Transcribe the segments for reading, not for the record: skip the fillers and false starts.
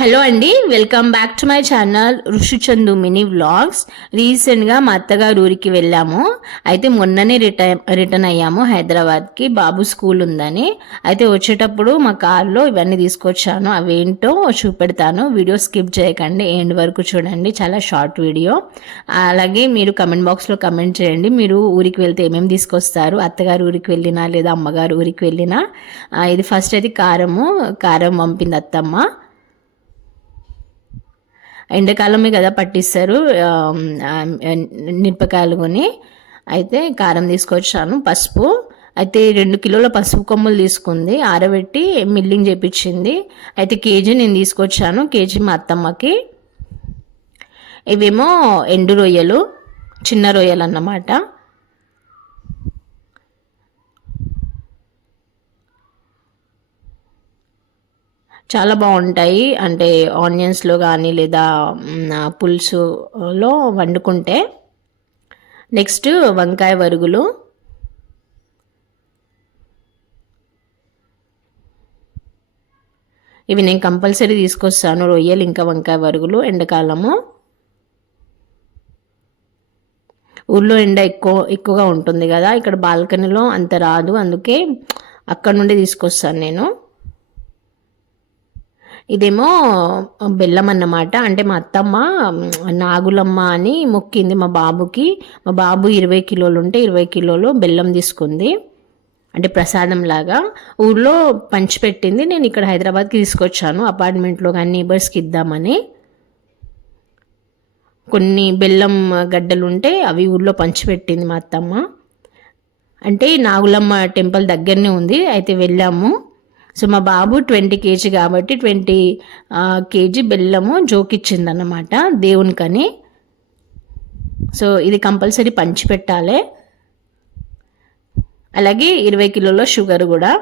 Hello అండి, welcome back to my channel ఋషి Chandu mini vlogs. రీసెంట్గా మా అత్తగారు ఊరికి వెళ్ళాము. అయితే మొన్ననే రిటర్న్ అయ్యాము హైదరాబాద్కి, బాబు స్కూల్ ఉందని. అయితే వచ్చేటప్పుడు మా కార్లో ఇవన్నీ తీసుకొచ్చాను. అవేంటో చూపెడతాను, వీడియో స్కిప్ చేయకండి, ఎండ్ వరకు చూడండి, చాలా షార్ట్ వీడియో. అలాగే మీరు కమెంట్ బాక్స్లో కమెంట్ చేయండి, మీరు ఊరికి వెళ్తే ఏమేమి తీసుకొస్తారు, అత్తగారు ఊరికి వెళ్ళినా లేదా అమ్మగారు ఊరికి వెళ్ళినా. ఇది ఫస్ట్ అయితే కారం పంపింది అత్తమ్మ. ఎండాకాలమే కదా పట్టిస్తారు మిరపకాయలు కొని. అయితే కారం తీసుకొచ్చాను, పసుపు. అయితే 2 కిలోల పసుపు కొమ్ములు తీసుకుంది, ఆరబెట్టి మిల్లింగ్ చేపించింది. అయితే కేజీ నేను తీసుకొచ్చాను, కేజీ మా అత్తమ్మకి. ఇవేమో ఎండు రొయ్యలు, చిన్న రొయ్యలు అన్నమాట. చాలా బాగుంటాయి, అంటే ఆనియన్స్లో కానీ లేదా పులుసులో వండుకుంటే. నెక్స్ట్ వంకాయ వరుగులు, ఇవి నేను కంపల్సరీ తీసుకొస్తాను, రొయ్యలు ఇంకా వంకాయ వరుగులు. ఎండాకాలము ఊళ్ళో ఎండ ఎక్కువగా ఉంటుంది కదా, ఇక్కడ బాల్కనీలో అంత రాదు, అందుకే అక్కడ నుండి తీసుకొస్తాను నేను. ఇదేమో బెల్లం అన్నమాట. అంటే మా అత్తమ్మ నాగులమ్మ అని మొక్కింది మా బాబుకి. మా బాబు 20 కిలోలు ఉంటే 20 కిలోలు బెల్లం తీసుకుంది, అంటే ప్రసాదం లాగా. ఊళ్ళో పంచిపెట్టింది, నేను ఇక్కడ హైదరాబాద్కి తీసుకొచ్చాను, అపార్ట్మెంట్లో కానీ నేబర్స్కి ఇద్దామని. కొన్ని బెల్లం గడ్డలు ఉంటే అవి ఊళ్ళో పంచిపెట్టింది మా అత్తమ్మ. అంటే నాగులమ్మ టెంపుల్ దగ్గరనే ఉంది, అయితే వెళ్ళాము. సో మా బాబు 20 కేజీ కాబట్టి 20 కేజీ బెల్లము జోకిచ్చిందన్నమాట దేవునికని. సో ఇది కంపల్సరీ పంచిపెట్టాలి. అలాగే 20 కిలోల షుగర్ కూడా.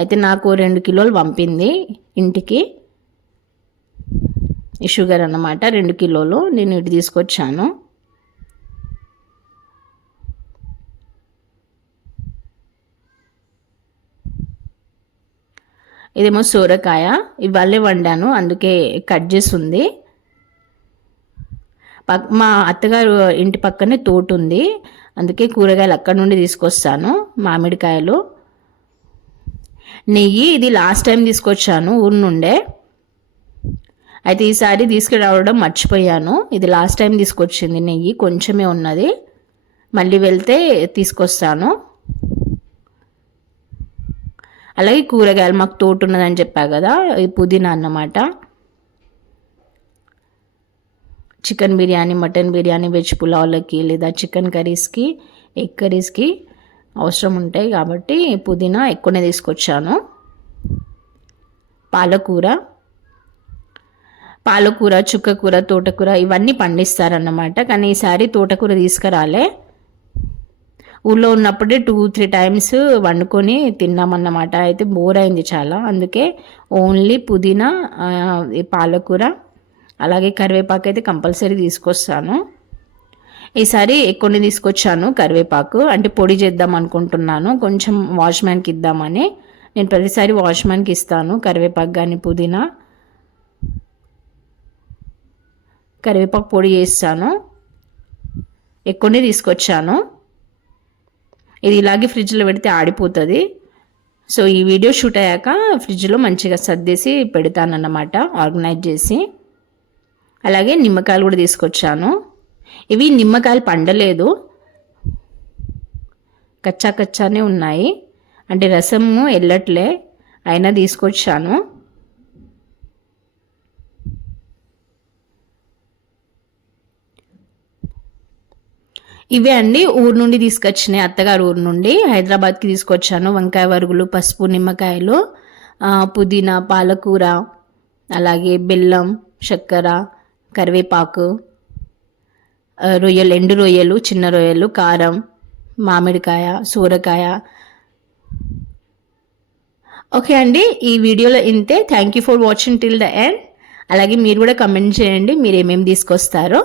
అయితే నాకు 2 కిలోలు పంపింది ఇంటికి, ఈ షుగర్ అన్నమాట 2 కిలోలు నేను ఇటు తీసుకొచ్చాను. ఇదేమో సోరకాయ, ఇవాళే వండాను, అందుకే కట్ చేసి ఉంది. మా అత్తగారు ఇంటి పక్కనే తోట ఉంది, అందుకే కూరగాయలు అక్కడ నుండి తీసుకొస్తాను. మామిడికాయలు, నెయ్యి ఇది లాస్ట్ టైం తీసుకొచ్చాను ఊరి నుండే. అయితే ఈసారి తీసుకురావడం మర్చిపోయాను, ఇది లాస్ట్ టైం తీసుకొచ్చింది నెయ్యి, కొంచెమే ఉన్నది, మళ్ళీ వెళ్తే తీసుకొస్తాను. అలాగే కూరగాయలు మాకు తోట ఉన్నదని చెప్పా కదా, ఈ పుదీనా అన్నమాట. Chicken biryani, mutton biryani, veg పులావ్లకి లేదా చికెన్ కర్రీస్కి, ఎగ్ కర్రీస్కి అవసరం ఉంటాయి కాబట్టి పుదీనా ఎక్కువనే తీసుకొచ్చాను. పాలకూర, చుక్కకూర, తోటకూర ఇవన్నీ పండిస్తారన్నమాట. కానీ ఈసారి తోటకూర తీసుకురాలే, ఊళ్ళో ఉన్నప్పుడే 2-3 టైమ్స్ వండుకొని తిన్నామన్నమాట. అయితే బోర్ అయింది చాలా, అందుకే ఓన్లీ పుదీనా, పాలకూర అలాగే కరివేపాకు అయితే కంపల్సరీ తీసుకొస్తాను. ఈసారి ఎక్కువనే తీసుకొచ్చాను కరివేపాకు, అంటే పొడి చేద్దాం అనుకుంటున్నాను, కొంచెం వాచ్మ్యాన్కి ఇద్దామని. నేను ప్రతిసారి వాచ్మ్యాన్కి ఇస్తాను కరివేపాకు కానీ పుదీనా. కరివేపాకు పొడి చేస్తాను, ఎక్కువనే తీసుకొచ్చాను. ఇది ఇలాగే ఫ్రిడ్జ్లో పెడితే ఆడిపోతుంది. సో ఈ వీడియో షూట్ అయ్యాక ఫ్రిడ్జ్లో మంచిగా సర్దేసి పెడతానన్నమాట, ఆర్గనైజ్ చేసి. అలాగే నిమ్మకాయలు కూడా తీసుకొచ్చాను. ఇవి నిమ్మకాయలు పండలేదు, కచ్చానే ఉన్నాయి, అంటే రసము వెళ్ళట్లే, అయినా తీసుకొచ్చాను. ఇవే అండి ఊరు నుండి తీసుకొచ్చినాయి, అత్తగారు ఊరు నుండి హైదరాబాద్కి తీసుకొచ్చాను. వంకాయ వరుగులు, పసుపు, నిమ్మకాయలు, పుదీనా, పాలకూర, అలాగే బెల్లం, చక్కెర, కరివేపాకు, రొయ్యలు, ఎండు రొయ్యలు, చిన్న రొయ్యలు, కారం, మామిడికాయ, సూరకాయ. ఓకే అండి, ఈ వీడియోలో ఇంతే. Thank you for watching till the end. అలాగే మీరు కూడా కమెంట్ చేయండి మీరు ఏమేమి తీసుకొస్తారో.